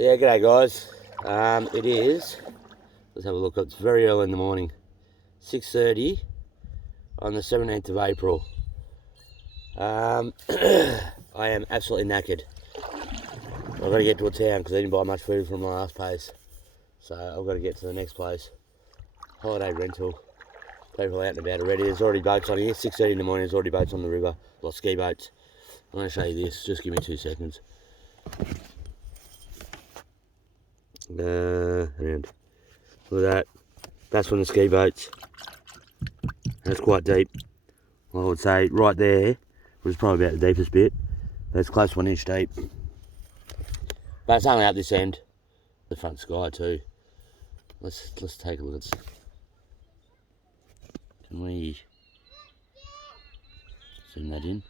Yeah, g'day guys. It is, let's have a look, it's very early in the morning, 6:30 on the 17th of April. I am absolutely knackered. I've got to get to a town because I didn't buy much food from my last place. So I've got to get to the next place. Holiday rental. People out and about already. There's already boats on here, 6:30 in the morning, there's already boats on the river, like ski boats. I'm going to show you this, just give me 2 seconds. Around. Look at that. That's from the ski boats. That's quite deep. I would say right there was probably about the deepest bit. That's close to 1 inch deep. But it's only up this end. The front sky too. Let's take a look at. Can we zoom that in?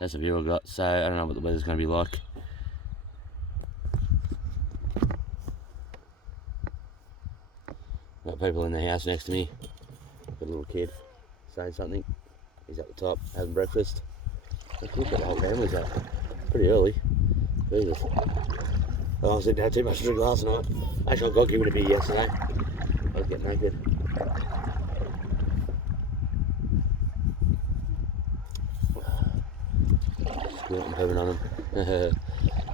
That's the view I got. So I don't know what the weather's going to be like. Got people in the house next to me. Got a little kid saying something. He's at the top having breakfast. Look at the whole family's up. Pretty early. Jesus. I was didn't have too much to drink last night. Actually, I got given a beer yesterday. I was getting naked. I'm having on them.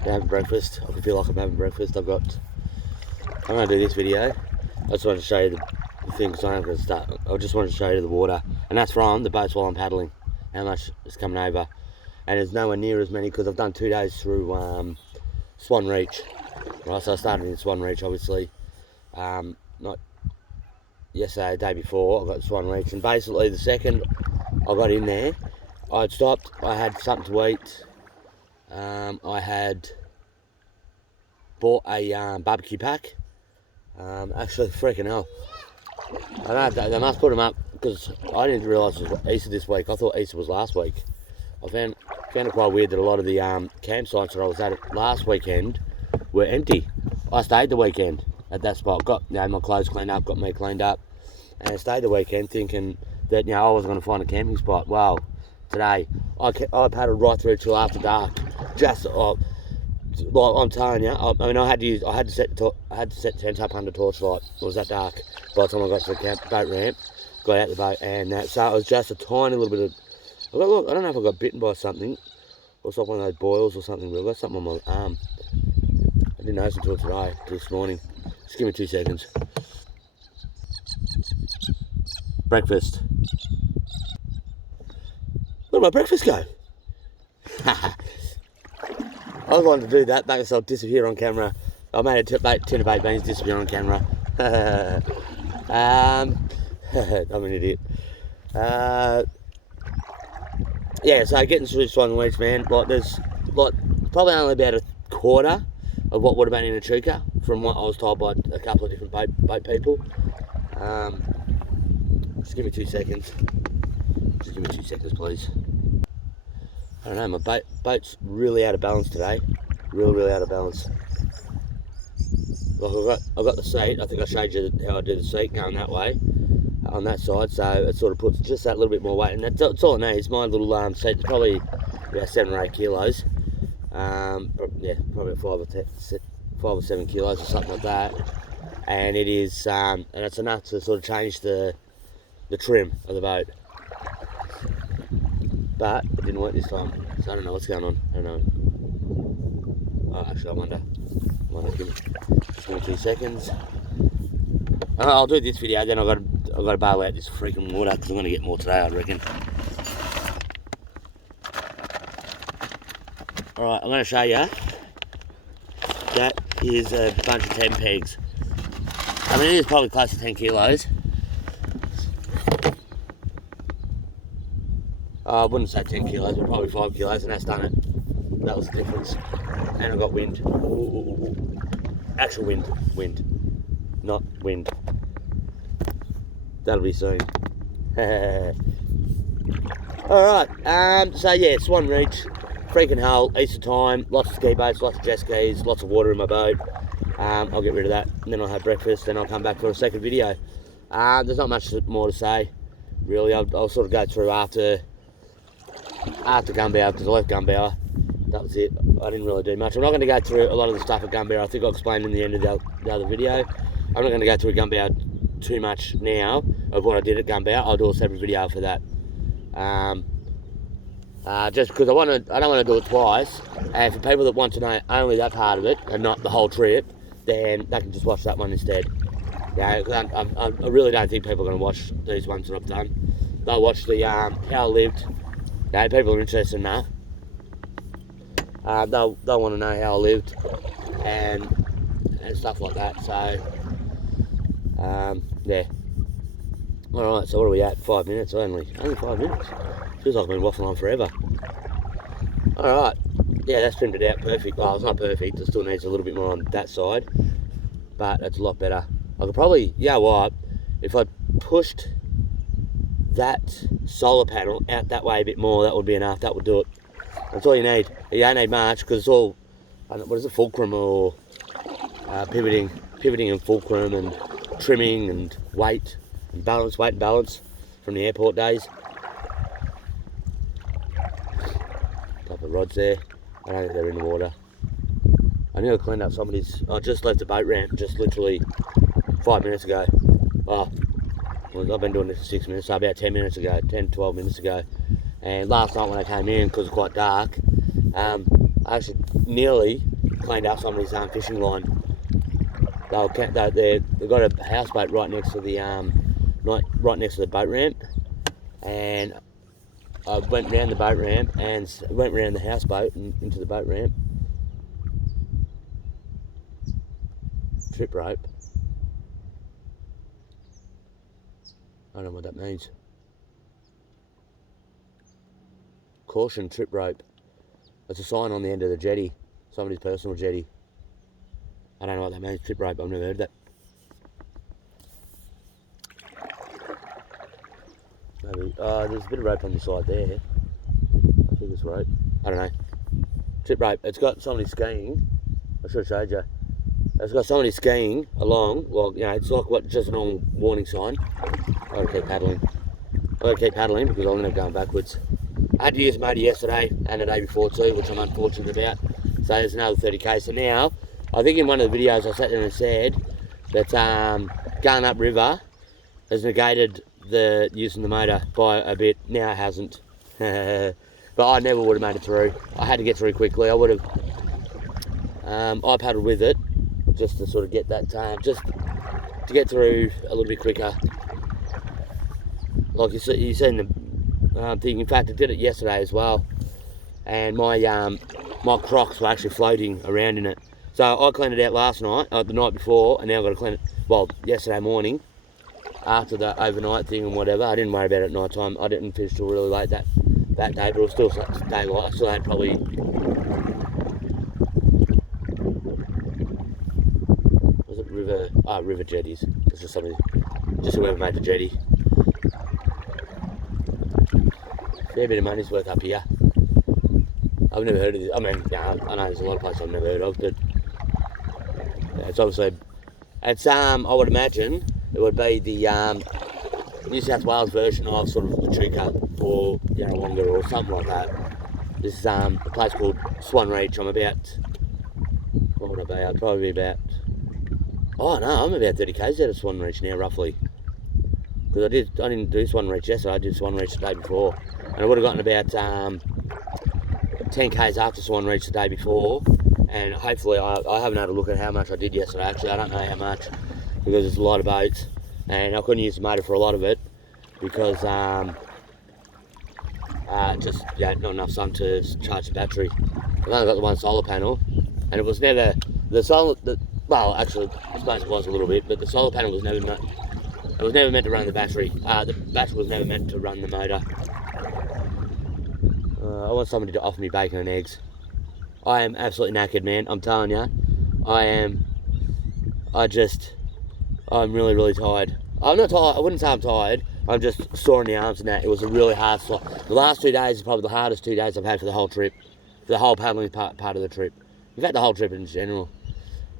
Having breakfast. I can feel like I'm having breakfast. I'm going to do this video. I just wanted to show you the thing because I'm going to start. I just wanted to show you the water, and that's from the boats while I'm paddling. How much is coming over, and there's nowhere near as many because I've done 2 days through Swan Reach. Right, so I started in Swan Reach, obviously. Not yesterday, the day before. I got Swan Reach, and basically the second I got in there, I'd stopped. I had something to eat. I had bought a barbecue pack. Actually, freaking hell. I don't know, they must put them up because I didn't realise it was Easter this week. I thought Easter was last week. I found it quite weird that a lot of the campsites that I was at last weekend were empty. I stayed the weekend at that spot. Got my clothes cleaned up, got me cleaned up, and I stayed the weekend thinking that I was going to find a camping spot. Well, today I paddled right through till after dark. Just like I'm telling you, I had to set the tent up under torchlight. It was that dark by the time I got to the boat ramp, got out the boat, and so it was just a tiny little bit of. I don't know if I got bitten by something, or it's like one of those boils or something. But I got something on my arm. I didn't notice until today, this morning. Just give me 2 seconds. Breakfast. Where'd my breakfast go? I was wanting to do that, make myself disappear on camera. I made a tin of baked beans disappear on camera. I'm an idiot. Yeah, so getting through Swan Reach, man, there's probably only about a quarter of what would have been in Echuca from what I was told by a couple of different boat people. Just give me 2 seconds. Just give me 2 seconds, please. I don't know, my boat's really out of balance today. Really out of balance. Like I've got the seat. I think I showed you how I do the seat going that way on that side. So it sort of puts just that little bit more weight, and that's all it needs. My little seat is probably about 7 or 8 kilos. Yeah, probably 5 or 7 kilos or something like that. And it is, and it's enough to sort of change the trim of the boat. But it didn't work this time, so I don't know what's going on. I don't know. Oh, actually, I wonder. Just give me 2 seconds. I'll do this video, then I've got to bail out this freaking water because I'm going to get more today, I reckon. Alright, I'm going to show you. That is a bunch of 10 pegs. I mean, it is probably close to 10 kilos. I wouldn't say 10 kilos, but probably 5 kilos, and that's done it. That was the difference. And I got wind. Ooh. Actual wind. Not wind. That'll be soon. Alright, so yeah, Swan Reach, freaking hell, Easter time, lots of ski boats, lots of jet skis, lots of water in my boat. I'll get rid of that, and then I'll have breakfast, then I'll come back for a second video. There's not much more to say, really. I'll sort of go through after Gunbower, because I left Gunbower. that was it. I didn't really do much. I'm not going to go through a lot of the stuff at Gumbear. I think I explained in the end of the other video. I'm not going to go through Gumbear too much now of what I did at Gumbear. I'll do a separate video for that. Just because I don't want to do it twice. And for people that want to know only that part of it and not the whole trip, then they can just watch that one instead. Yeah, I really don't think people are going to watch these ones that I've done. They'll watch the how I lived. Yeah, people are interested in that. They'll want to know how I lived and stuff like that. So yeah. All right. So what are we at? 5 minutes only. Only 5 minutes. Feels like I've been waffling on forever. All right. Yeah, that's trimmed it out perfect. Well, it's not perfect. It still needs a little bit more on that side, but it's a lot better. I could probably, yeah, what? If I pushed that solar panel out that way a bit more, that would be enough. That would do it. That's all you need. You don't need much because it's all, what is it, fulcrum or pivoting and fulcrum and trimming and weight and balance from the airport days. Couple of rods there. I don't think they're in the water. I nearly cleaned up somebody's. I just left the boat ramp just literally 5 minutes ago. Oh, well, I've been doing this for 6 minutes, so about 10 minutes ago, 10, 12 minutes ago. And last night when I came in, because it's quite dark, I actually nearly cleaned up somebody's fishing line. They've got a houseboat right next to the right next to the boat ramp, and I went round the boat ramp and went round the houseboat and into the boat ramp. Trip rope. I don't know what that means. Caution, trip rope. It's a sign on the end of the jetty. Somebody's personal jetty. I don't know what that means, trip rope. I've never heard of that. Maybe, there's a bit of rope on the side there. I think it's rope. I don't know. Trip rope. It's got somebody skiing. I should have showed you. It's got somebody skiing along. Well, you know, it's like what, just a normal warning sign. I've got to keep paddling. I've got to keep paddling because I'm going to be going backwards. I had to use motor yesterday and the day before too, which I'm unfortunate about. So there's another 30k. So now, I think in one of the videos I sat there and said that going up river has negated the using the motor by a bit. Now it hasn't. But I never would have made it through. I had to get through quickly. I would have. I paddled with it just to sort of get that just to get through a little bit quicker. Like you seen the thing. In fact, I did it yesterday as well, and my Crocs were actually floating around in it. So I cleaned it out last night, the night before, and now I've got to clean it. Well, yesterday morning, after the overnight thing and whatever. I didn't worry about it at night time. I didn't fish till really late that day, but it was still daylight. I still had probably. Was it river? River jetties. It's just something. Just whoever made the jetty. Fair bit of money's worth up here. I've never heard of this. I mean, I know there's a lot of places I've never heard of, but yeah, it's obviously, it's I would imagine it would be the New South Wales version of sort of Echuca or Yarrawonga or something like that. This is a place called Swan Reach. I'm about, what would I be? I'd probably be about, oh no, I'm about 30 k's out of Swan Reach now, roughly. Because I didn't do Swan Reach yesterday. I did Swan Reach the day before, and I would have gotten about 10 k's after Swan Reach the day before. And hopefully, I haven't had a look at how much I did yesterday. Actually, I don't know how much because there's a lot of boats, and I couldn't use the motor for a lot of it because just not enough sun to charge the battery. I've only got the one solar panel, and it was never well, actually, I suppose it was a little bit, but the solar panel was never meant. It was never meant to run the battery. The battery was never meant to run the motor. I want somebody to offer me bacon and eggs. I am absolutely knackered, man. I'm telling you, I'm really, really tired. I'm not tired. I wouldn't say I'm tired. I'm just sore in the arms and that. It was a really hard slot. The last 2 days is probably the hardest 2 days I've had for the whole trip, for the whole paddling part of the trip. In fact, the whole trip in general.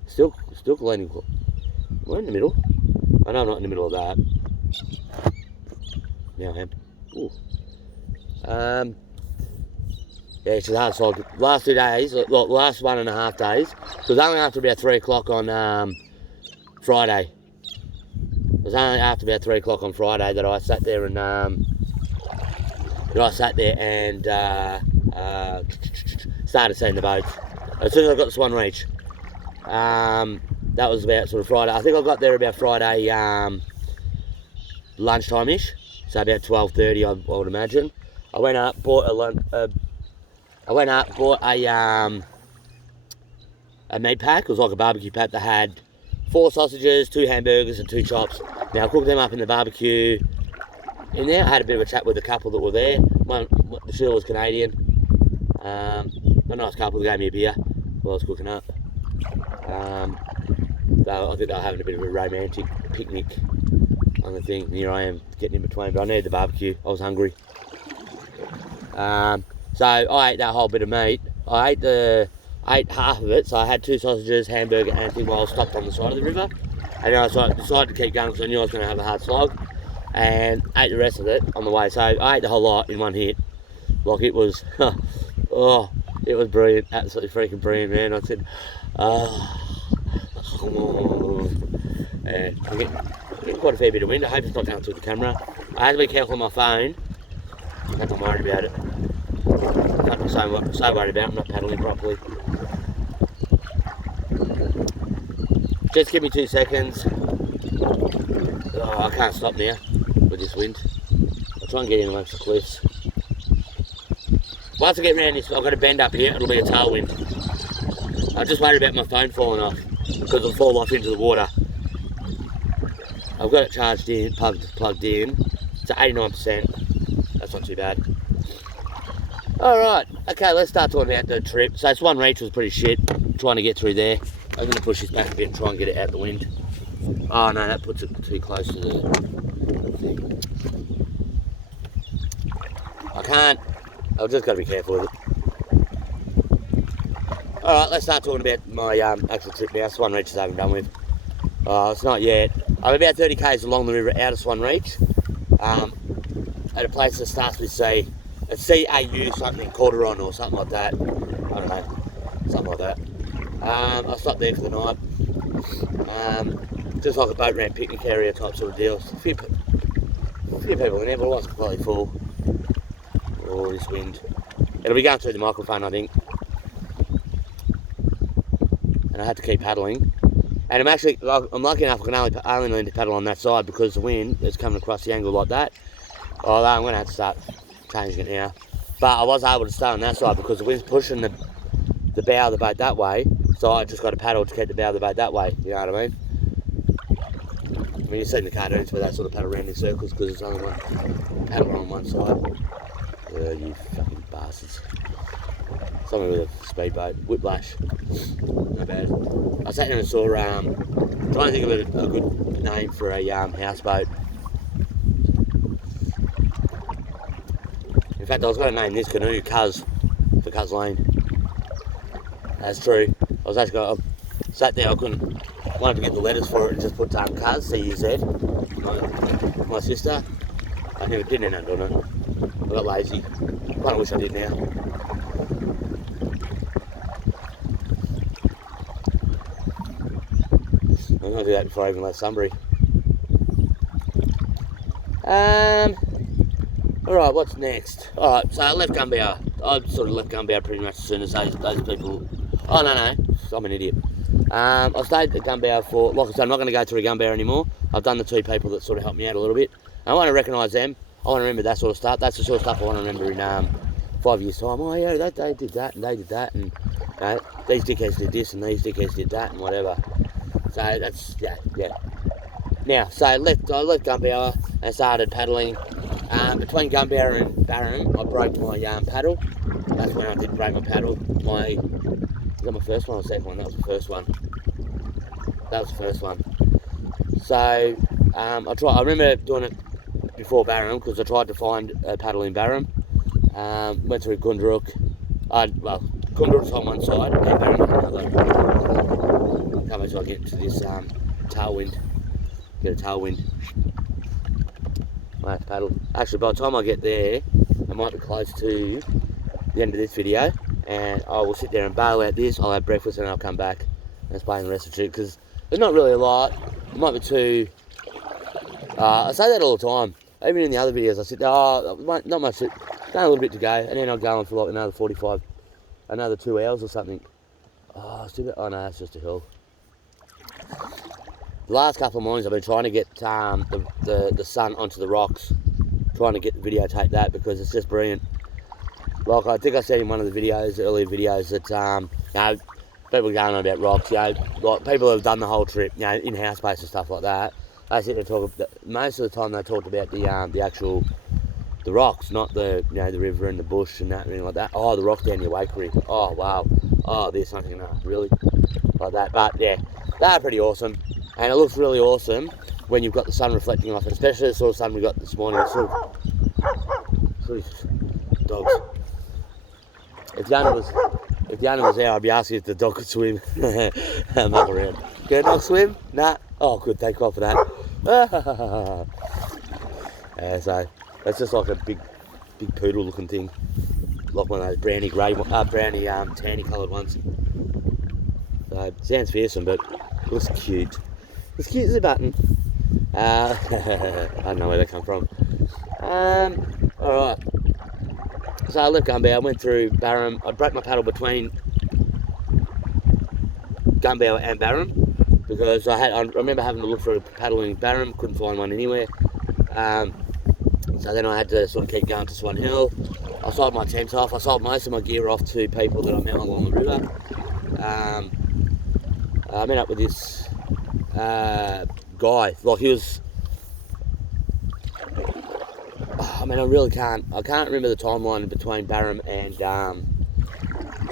Still cleaning. We're in the middle. I know I'm not in the middle of that. Now I am. Ooh. Yeah, she's hard slog. Last 2 days, look, last 1.5 days, it was only after about 3 o'clock on Friday. It was only after about 3 o'clock on Friday that I sat there and started seeing the boats. As soon as I got to Swan Reach, that was about sort of Friday. I think I got there about Friday lunchtime-ish, so about 12:30, I would imagine. I went up, bought a meat pack. It was like a barbecue pack that had 4 sausages, 2 hamburgers, and 2 chops. Now I cooked them up in the barbecue in there. I had a bit of a chat with the couple that were there. The shoe was Canadian. A nice couple that gave me a beer while I was cooking up. So I think they were having a bit of a romantic picnic on the thing. And here I am getting in between, but I needed the barbecue. I was hungry. So I ate that whole bit of meat. I ate half of it, so I had 2 sausages, hamburger, and everything while I stopped on the side of the river. And then I decided to keep going because I knew I was going to have a hard slog, and ate the rest of it on the way. So I ate the whole lot in one hit. Like it was, oh, it was brilliant, absolutely freaking brilliant, man. I said, and I'm getting quite a fair bit of wind. I hope it's not going through the camera. I had to be careful on my phone. I'm not worried about it. I'm so worried about it. I'm not paddling properly. Just give me 2 seconds. Oh, I can't stop now with this wind. I'll try and get in amongst the cliffs. Once I get around this, I've got a bend up here, it'll be a tailwind. I'm just worried about my phone falling off, because it'll fall off into the water. I've got it charged in, plugged in. It's at 89%. That's not too bad. Alright, okay, let's start talking about the trip. So Swan Reach was pretty shit, trying to get through there. I'm going to push this back a bit and try and get it out the wind. Oh no, that puts it too close to the thing. I can't. I've just got to be careful with it. Alright, let's start talking about my actual trip now. Swan Reach is over and done with. It's not yet. I'm about 30 k's along the river out of Swan Reach. At a place that starts with C. A CAU something, Corderon or something like that. I don't know. Something like that. I stopped there for the night. Just like a boat ramp picnic area type sort of deal. A few people in there, but it wasn't completely full. Oh, this wind. It'll be going through the microphone, I think. And I had to keep paddling. And I'm lucky enough I can only learn to paddle on that side because the wind is coming across the angle like that. Although I'm going to have to start changing it now. But I was able to stay on that side because the wind's pushing the bow of the boat that way. So I just got to paddle to keep the bow of the boat that way. You know what I mean? I mean, you've seen the cartoons where they sort of paddle around in circles because it's only one paddle on one side. You fucking bastards. Someone with a speedboat. Whiplash. Not bad. I sat there and saw, trying to think of a good name for a houseboat. In fact, I was going to name this canoe Cuz, for Cuz Lane. That's true. I was actually going to, sat there, wanted to get the letters for it and just put Cuz, C-U-Z, my sister. I never did end up doing it. I got lazy. I kind of wish I did now. I'm going to do that before I even left Sunbury. Alright, what's next? Alright, so I left Gumbow. I sort of left Gumbow pretty much as soon as those people... Oh, no, I'm an idiot. I stayed at Gumbow for... Like I said, I'm not going to go through Gumbow anymore. I've done the 2 people that sort of helped me out a little bit. I want to recognise them. I want to remember that sort of stuff. That's the sort of stuff I want to remember in 5 years' time. Oh, yeah, they did that, and they did that, and these dickheads did this, and these dickheads did that, and whatever. So that's, yeah. Now, so I left Gumbow and started paddling. Between Gumbow and Barham, I broke my paddle. That's when I did break my paddle. Was that my first one or second one? That was the first one. So, I remember doing it before Barham because I tried to find a paddle in Barham. Went through Gunduruk. Gunduruk's on one side and Barham on the other. Can't wait till I get into this tailwind. Get a tailwind. I have to paddle. Actually, by the time I get there, I might be close to the end of this video, and I will sit there and bail out this. I'll have breakfast and I'll come back and explain the rest of the trip, because there's not really a lot. It might be too... I say that all the time. Even in the other videos I sit there, not much, only a little bit to go, and then I'll go on for like another 2 hours or something. Oh no, that's just a hill. The last couple of mornings I've been trying to get the sun onto the rocks, trying to videotape that, because it's just brilliant. Like I think I said in one of the earlier videos, that people are going on about rocks. Like people who have done the whole trip, in houseboats and stuff like that. They sit there talk. Most of the time they talked about the rocks, not the the river and the bush and that, anything like that. Oh, the rock down your Wakery. Oh wow. Oh, there's something really like that. But yeah, they're pretty awesome, and it looks really awesome when you've got the sun reflecting off it, especially the sort of sun we got this morning. It's sort of dogs. If Yana was there, I'd be asking if the dog could swim. Muck around. Can a dog swim? Nah. Oh, good. Thank God for that. So that's just like a big poodle-looking thing, like one of those browny tanny coloured ones. So it sounds fearsome, but it looks cute. It's cute as a button. I don't know where they come from. All right. So I left Gumbow, I went through Barham. I broke my paddle between Gumbow and Barham, because I remember having to look for a paddle in Barham, couldn't find one anywhere. So then I had to sort of keep going to Swan Hill. I sold my tent off. I sold most of my gear off to people that I met along the river. I met up with this guy. Like, he was... I mean, I can't remember the timeline between Barham and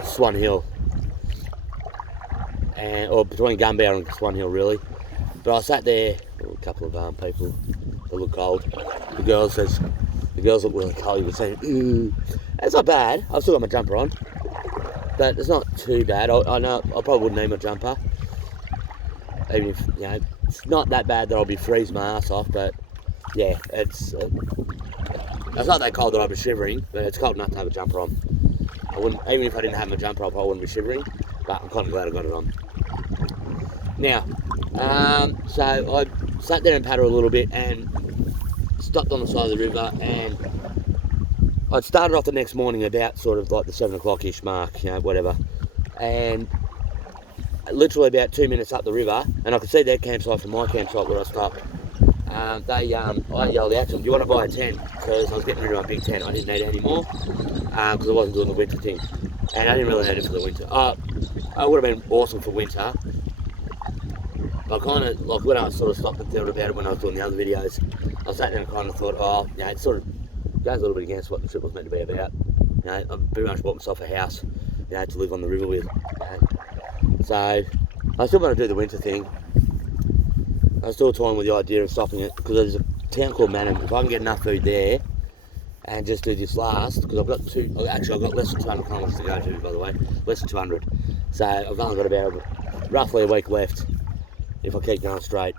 Swan Hill. Or between Gumbow and Swan Hill, really. But I sat there, a couple of people that look cold. The girls look really cold. You could say, it's not bad. I've still got my jumper on, but it's not too bad. I know I probably wouldn't need my jumper, even if it's not that bad that I'll be freezing my ass off. But yeah, it's not that cold that I'll be shivering, but it's cold enough to have a jumper on. I wouldn't, even if I didn't have my jumper, I probably wouldn't be shivering. But I'm kind of glad I got it on. Now, so I sat there and paddled a little bit and stopped on the side of the river, and I'd started off the next morning about sort of like the 7 o'clock-ish mark, whatever. And literally about 2 minutes up the river, and I could see their campsite from my campsite where I stopped. I yelled out to them, do you want to buy a tent? Because I was getting rid of my big tent. I didn't need it anymore, because I wasn't doing the winter thing. And I didn't really need it for the winter. It would have been awesome for winter. But I kind of, like when I sort of stopped and thought about it when I was doing the other videos, I sat there and kind of thought, it sort of goes a little bit against what the trip was meant to be about. I pretty much bought myself a house, to live on the river with. So I still want to do the winter thing. I'm still toying with the idea of stopping it, because there's a town called Manham. If I can get enough food there and just do this last, because I've got less than 200 kilometres to go to, by the way, less than 200. So I've only got about roughly a week left if I keep going straight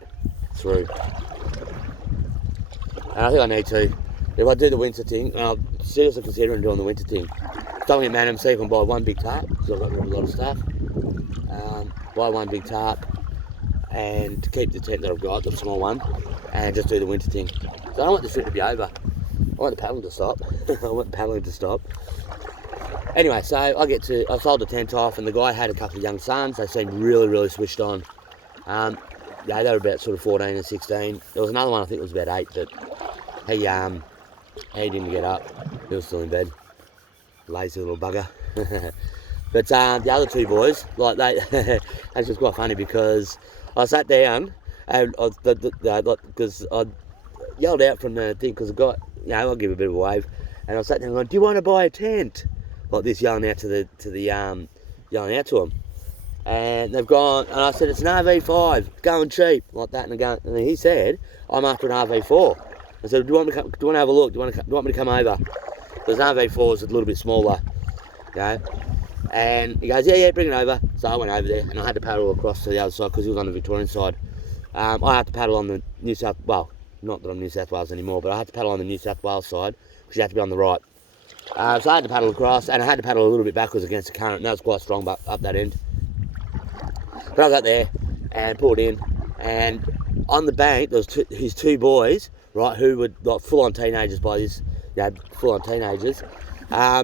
through. And I think I need to. If I do the winter thing, I'm seriously considering doing the winter thing. Stopping at Manham, see if I can buy one big tarp, because I've got a lot of stuff. Buy one big tarp and keep the tent that I've got, the small one, and just do the winter thing. So I don't want this trip to be over. I want the paddling to stop. I want the paddling to stop. Anyway, so I sold the tent off, and the guy had a couple of young sons. They seemed really, really switched on. They were about sort of 14 and 16. There was another one, I think it was about 8, but he didn't get up. He was still in bed. Lazy little bugger. But the other two boys, like that's just quite funny, because I sat down and because I yelled out from the thing, because I got, I'll give a bit of a wave, and I sat there and going, do you want to buy a tent? Like this, yelling out to them, and they've gone, and I said, it's an RV5, going cheap, like that, and he said, I'm after an RV4. I said, do you want to have a look? Do you want me to come over? Because an RV4 is a little bit smaller, And he goes, yeah, bring it over. So I went over there, and I had to paddle across to the other side, because he was on the Victorian side. I had to paddle on the not that I'm New South Wales anymore, but I had to paddle on the New South Wales side, because you have to be on the right. So I had to paddle across, and I had to paddle a little bit backwards against the current, and that was quite strong up that end. But I got there and pulled in, and on the bank there was his two boys, right, who were like full-on teenagers by this, full-on teenagers. They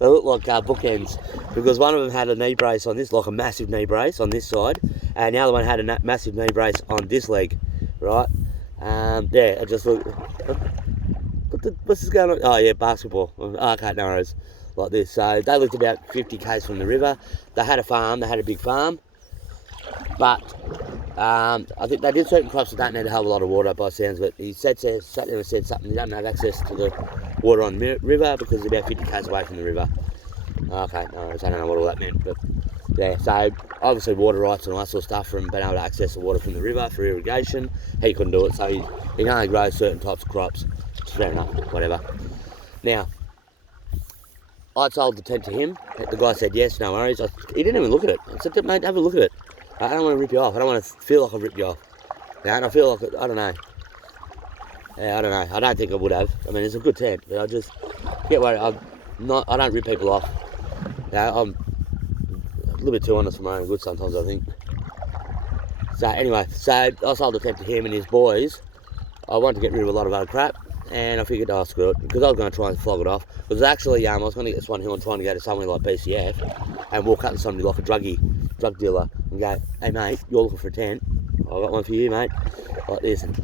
looked like bookends, because one of them had a knee brace on this, like a massive knee brace on this side, and the other one had a massive knee brace on this leg, right? Yeah, I just looked. What's this going on? Oh yeah, basketball. Oh, okay, no worries. Like this. So they lived about 50 k's from the river. They had a farm. They had a big farm, but I think they did certain crops that don't need a hell of a lot of water by sounds of it. He sat there and said something. He doesn't have access to the water on the river because he's about 50 k's away from the river. Okay, no worries. I don't know what all that meant, but yeah. So obviously water rights and all that sort of stuff from being able to access the water from the river for irrigation. He couldn't do it, so he can only grow certain types of crops. Fair enough, whatever. Now, I sold the tent to him. The guy said yes, no worries. He didn't even look at it. I said, mate, have a look at it. I don't want to rip you off. I don't want to feel like I've ripped you off. Yeah, and I feel like, I don't know. Yeah, I don't know. I don't think I would have. I mean, it's a good tent, but I just get worried. I don't rip people off. Yeah, I'm a little bit too honest for my own good sometimes, I think. So anyway, so I sold the tent to him and his boys. I wanted to get rid of a lot of other crap. And I figured, oh, screw it, because I was going to try and flog it off. Because actually, I was going to get Swan Hill and trying to go to somewhere like BCF and walk up to somebody like a drug dealer and go, hey mate, you're looking for a tent. I've got one for you, mate. Like this, and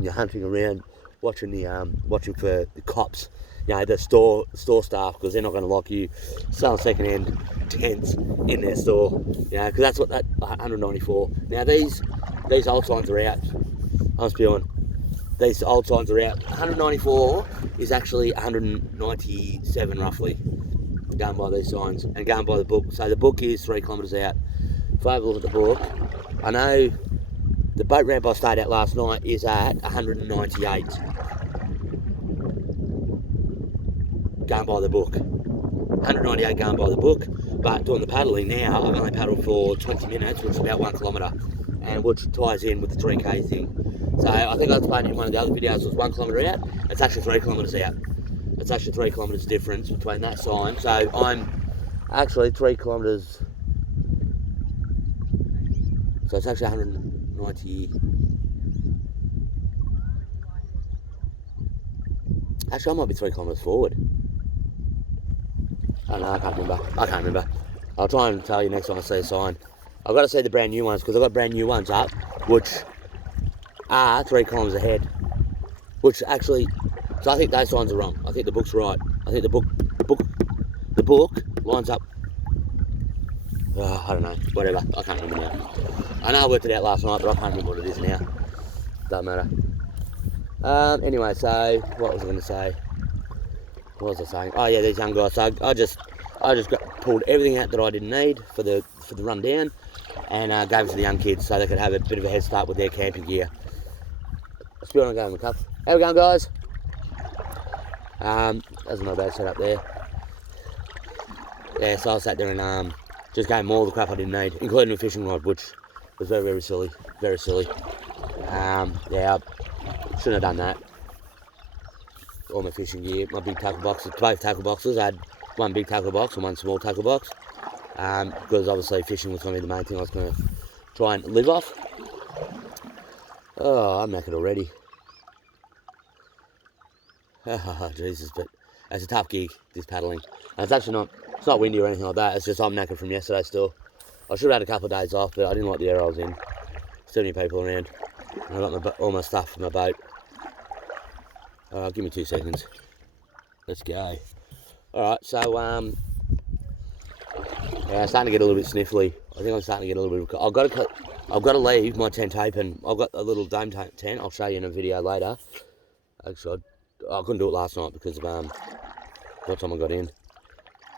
you're hunting around, watching for the cops, the store staff, because they're not going to like you selling second-hand tents in their store, because that's what that 194. Now these old signs are out. I'm spewing. These old signs are out. 194 is actually 197 roughly, going by these signs and going by the book. So the book is 3 kilometres out. If I have a look at the book, I know the boat ramp I stayed at last night is at 198. Going by the book. 198 going by the book, but doing the paddling now, I've only paddled for 20 minutes, which is about 1 kilometre, and which ties in with the 3k thing. So I think I explained in one of the other videos, it was 1 kilometre out. It's actually 3 kilometres out. It's actually 3 kilometres difference between that sign. So I'm actually 3 kilometres. So it's actually 190. Actually, I might be 3 kilometres forward. I don't know, I can't remember. I'll try and tell you next time I see a sign. I've got to see the brand new ones, because I've got brand new ones up, which are 3 kilometres ahead, which actually, so I think those signs are wrong. I think the book's right. I think the book lines up. Oh, I don't know, whatever. I can't remember now. I know I worked it out last night, but I can't remember what it is now. Doesn't matter. Anyway, so what was I going to say? What was I saying? Oh yeah, these young guys. So I just pulled everything out that I didn't need for the run down, and gave it to the young kids so they could have a bit of a head start with their camping gear. Let's be on and go in the cup. How we going, guys? That's not a bad setup there. Yeah, so I sat there and just gave them all the crap I didn't need, including a fishing rod, which was very, very silly. Very silly. Yeah, I shouldn't have done that. All my fishing gear, my big tackle boxes, both tackle boxes. I had one big tackle box and one small tackle box. Because obviously fishing was going to be the main thing I was going to try and live off. Oh, I'm knackered already. Oh, Jesus, but it's a tough gig, this paddling. And it's actually it's not windy or anything like that, it's just I'm knackered from yesterday still. I should have had a couple of days off, but I didn't like the area I was in. Too many people around. And I got all my stuff from my boat. Give me 2 seconds. Let's go. Alright, so, yeah, I'm starting to get a little bit sniffly. I think I'm starting to get a little bit I've got to leave my tent open. I've got a little dome tent. I'll show you in a video later. Actually, I couldn't do it last night because of what time I got in.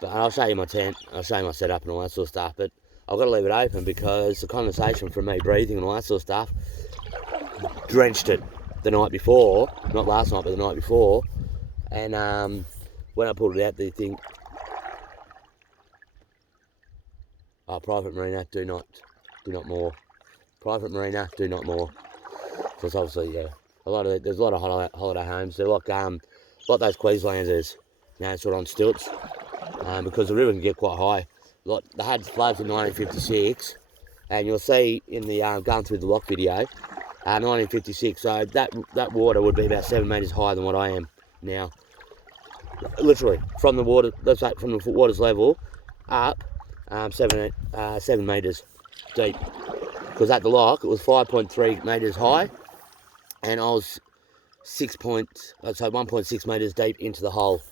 But I'll show you my tent. I'll show you my setup and all that sort of stuff. But I've got to leave it open because the condensation from me breathing and all that sort of stuff drenched it the night before. Not last night, but the night before. And when I pulled it out, the thing... Oh, private marina, do not moor. Private marina, do not moor. So it's obviously, yeah, there's a lot of holiday homes. They're like like those Queenslanders, you know, sort of on stilts, because the river can get quite high. Like, they had floods in 1956, and you'll see in the going through the lock video, 1956. So that water would be about 7 metres higher than what I am now. Literally from the water, let's say from the water's level up, 7 metres deep. Because at the lock it was 5.3 metres high, and I was 1.6 metres deep into the hole,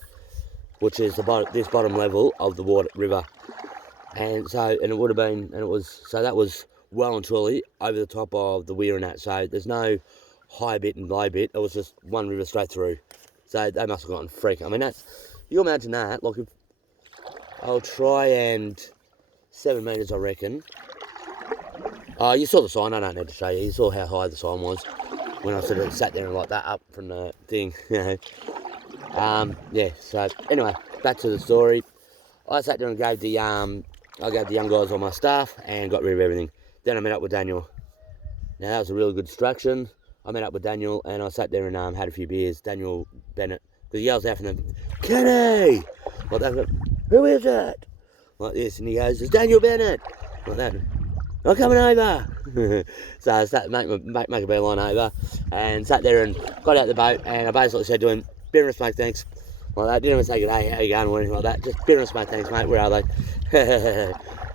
which is this bottom level of the river. And it would have been, that was well and truly over the top of the weir and that. So there's no high bit and low bit. It was just one river straight through. So they must have gotten freaking. I mean, you imagine that. Like, I'll try and 7 metres, I reckon. Oh, you saw the sign. I don't need to show you. You saw how high the sign was when I sort of sat there and like that up from the thing. Yeah. So anyway, back to the story. I sat there and gave the young guys all my stuff and got rid of everything. Then I met up with Daniel. Now that was a really good distraction. I met up with Daniel and I sat there and had a few beers. Daniel Bennett, because he yells out from them, Canoe! Like that. Who is it? Like this, and he goes, it's Daniel Bennett. Like that. I'm coming over. So I sat, make a beeline over and sat there and got out the boat, and I basically said to him, beer and smoke, thanks. Like that. Didn't even say good day, how you going, or anything like that. Just beer and smoke, thanks, mate. Where are they?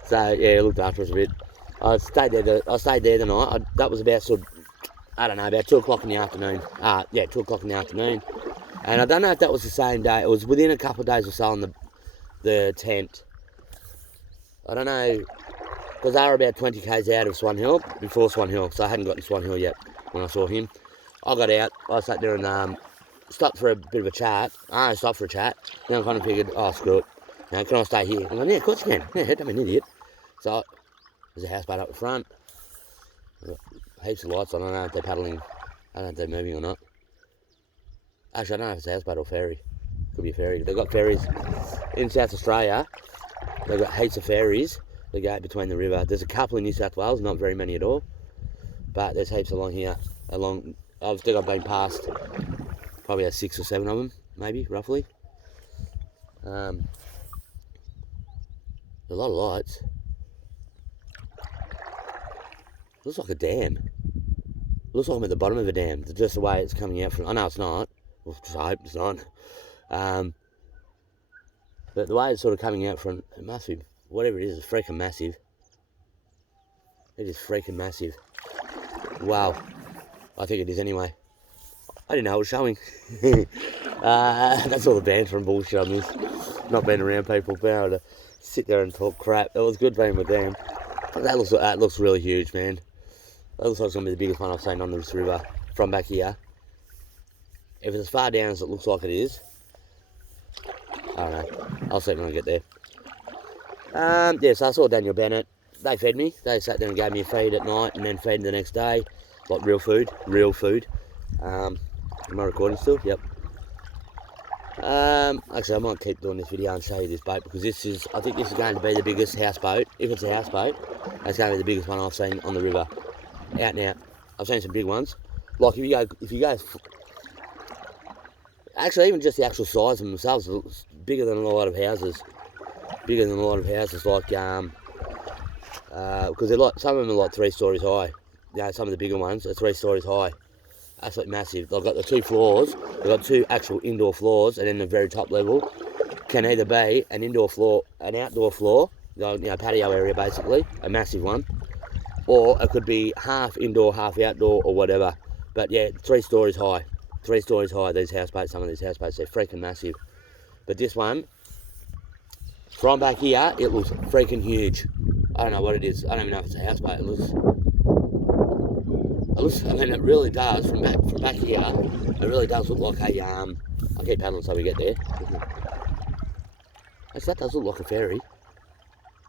So yeah, he looked after us a bit. I stayed there the night. That was about about 2 o'clock in the afternoon. 2 o'clock in the afternoon. And I don't know if that was the same day. It was within a couple of days or so on the tent. I don't know, because they were about 20 k's out of Swan Hill, before Swan Hill, so I hadn't gotten to Swan Hill yet when I saw him. I got out, I sat there and stopped for a bit of a chat. I stopped for a chat. Then I kind of figured, oh, screw it. Now, can I stay here? I'm like, yeah, of course you can. Yeah, don't be an idiot. So there's a houseboat up the front. Heaps of lights. I don't know if they're paddling. I don't know if they're moving or not. Actually, I don't know if it's a houseboat or ferry. Could be a ferry. They've got ferries in South Australia. They've got heaps of ferries that go between the river. There's a couple in New South Wales, not very many at all. But there's heaps along here. I think I've been past probably 6 or 7 of them, maybe, roughly. A lot of lights. Looks like a dam. Looks like I'm at the bottom of a dam. Just the way it's coming out from. I know it's not. Well, I hope it's not. But the way it's sort of coming out from, it must be, whatever it is, it's freaking massive. It is freaking massive. Wow. I think it is anyway. I didn't know it was showing. That's all the banter and bullshit on this. Not being around people, being able to sit there and talk crap. It was good being with them. But that looks really huge, man. That looks like it's going to be the biggest one I've seen on this river from back here. If it's as far down as it looks like it is, I don't know. I'll see when I get there. So I saw Daniel Bennett. They fed me. They sat there and gave me a feed at night and then fed the next day. Like real food. Am I recording still? Yep. Actually, I might keep doing this video and show you this boat, because I think this is going to be the biggest houseboat. If it's a houseboat, it's going to be the biggest one I've seen on the river. Out and out. I've seen some big ones. Like if you go, actually even just the actual size of themselves, it's bigger than a lot of houses. Bigger than a lot of houses, like because they're like, some of them are like 3 stories high. You know, some of the bigger ones are 3 stories high. Absolutely massive. They've got the 2 floors. They've got 2 actual indoor floors, and then the very top level can either be an indoor floor, an outdoor floor, patio area basically, a massive one, or it could be half indoor, half outdoor, or whatever. But yeah, 3 stories high. 3 stories high. These houseboats, some of these houseboats, they're freaking massive. But this one, from back here, it looks freaking huge. I don't know what it is. I don't even know if it's a houseboat. I mean, it really does, from back here, it really does look like a, I'll keep paddling so we get there. Actually, that does look like a ferry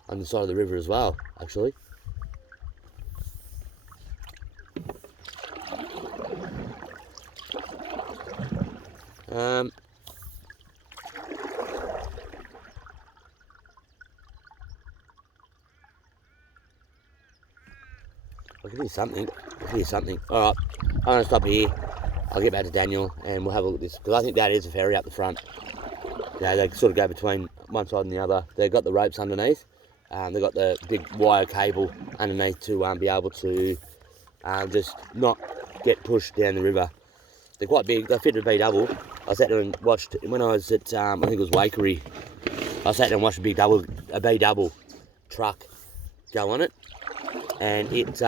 on the side of the river as well, actually. I can hear something. Alright, I'm going to stop here. I'll get back to Daniel and we'll have a look at this, because I think that is a ferry up the front. Yeah, they sort of go between one side and the other. They've got the ropes underneath. They've got the big wire cable underneath to be able to just not get pushed down the river. They're quite big. They fit a B double. I sat there and watched, when I was at, I think it was Wakery, I sat there and watched a B double truck go on it, and it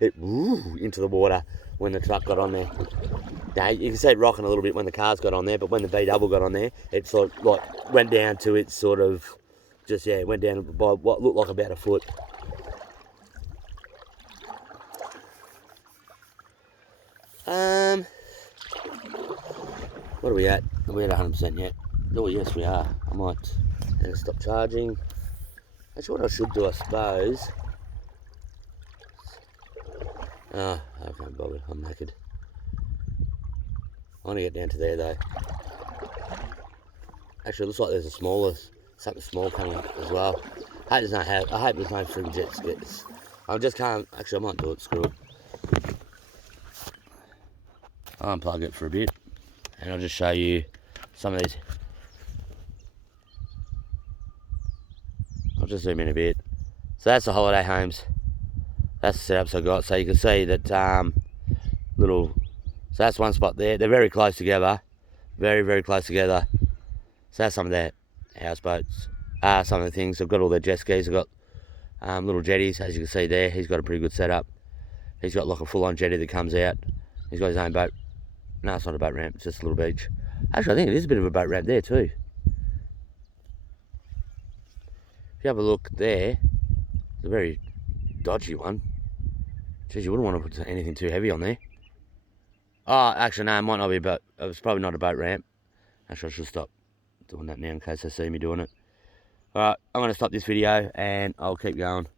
it woo into the water when the truck got on there. Now you can see it rocking a little bit when the cars got on there, but when the B double got on there, it sort of like went down to its sort of it went down by what looked like about a foot. What are we at? Are we at 100% yet? Oh yes, we are. I might stop charging. That's what I should do, I suppose. Oh, I can't bother. I'm naked. I want to get down to there though. Actually, it looks like there's something small coming up as well. I hope there's no free jet skis. I just can't. Actually, I might do it. Screw it. I'll unplug it for a bit, and I'll just show you some of these. I'll just zoom in a bit. So that's the holiday homes. That's the setups I got. So you can see that so that's one spot there. They're very close together, very, very close together. So that's some of their houseboats. Some of the things. They've got all their jet skis. They've got little jetties, as you can see there. He's got a pretty good setup. He's got like a full-on jetty that comes out. He's got his own boat. No, it's not a boat ramp. It's just a little beach. Actually, I think it is a bit of a boat ramp there too. If you have a look there, it's a very dodgy one. Geez, you wouldn't want to put anything too heavy on there. Oh, actually, no, it might not be a boat. It's probably not a boat ramp. Actually, I should stop doing that now in case they see me doing it. Alright, I'm going to stop this video and I'll keep going.